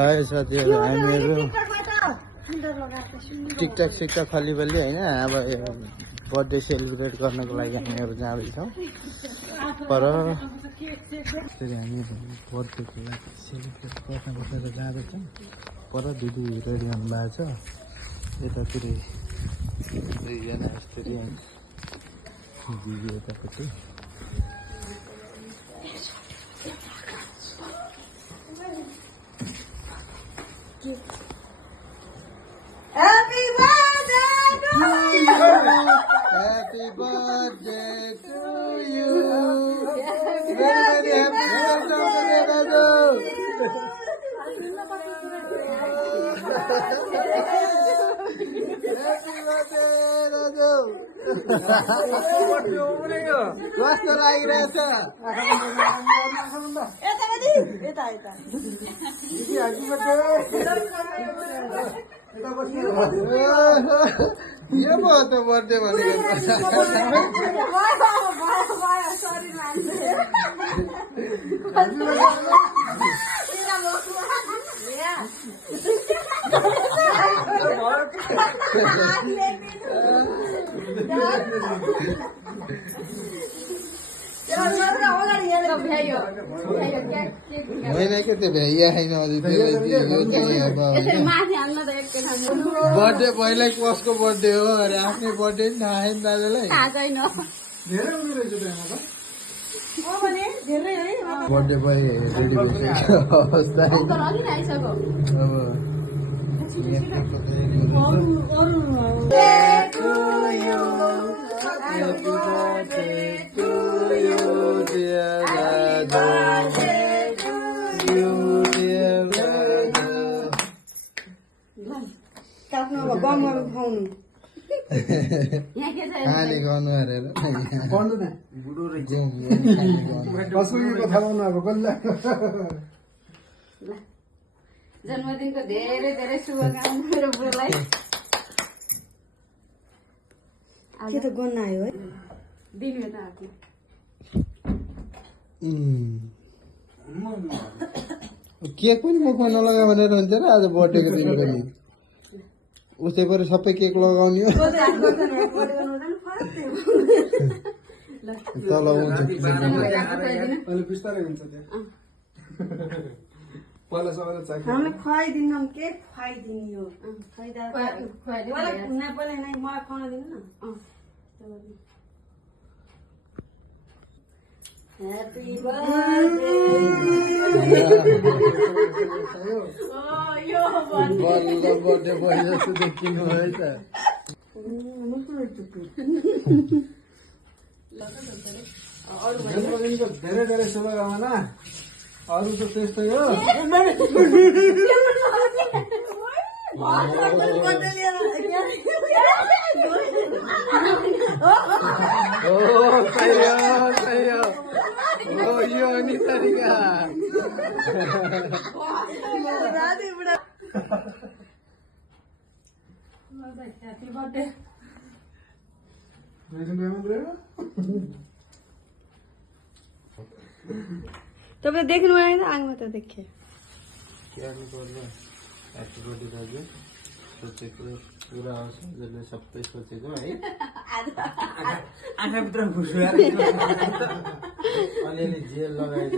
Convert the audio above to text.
साथीहरु हामीहरु टिकटक सिकटक खलिबल्ली हैन अब बर्थडे सेलिब्रेट गर्नको लागि हामीहरु जाँदैछौँ पर हामी बर्थडेको लागि सेलिब्रेट गर्न बसेर जाँदैछौँ पर दिदी रेडी हुनु भएको छ यतातिर दुईजना यस्तरी दिदी यतापट्टि Happy birthday to you. Happy birthday to you. Very happy birthday Raju. Happy birthday Raju. कस्तो लागिरहेछ यता यो पो त बर्थडे होइन के त्यो भ्याइया छैन अझै बर्थडे पहिल्यै कसको बर्थडे हो अरे आफ्नै बर्थडे नि थाहा छैन दाजुलाई बर्थडे पनि रेडी भइसक्यो अवस्था खाने गर्नु हेरेर जन्मदिनको धेरै धेरै शुभकामना मेरो बुढोलाई के त गन्न आयो है दिनु त आफू केक पनि मुखमा नलगा भनेर हुन्छ र आज बर्थडेको दिन पनि उसै गरी सबै केक लगाउने हो तल हुन्छ हामीले खुवाइदिनु के खुवाइदिने हो मलाई नै मलाई खुवाउन दिनु न Happy birthday बल्ल बर्थडे भयो जस्तो देखिनु है त जन्मदिनको धेरै धेरै शुभकामना अरू त त्यस्तै हो यो अनि तरिका Happy birthday. तपाईँ देख्नु भएन आगमा त देखे ह्याप्पी बर्थडे दाजु सोचेको पुरा आउँछ जसले सबै सोचेको है आँखाभित्र घुसेर अलिअलि जेल लगाएर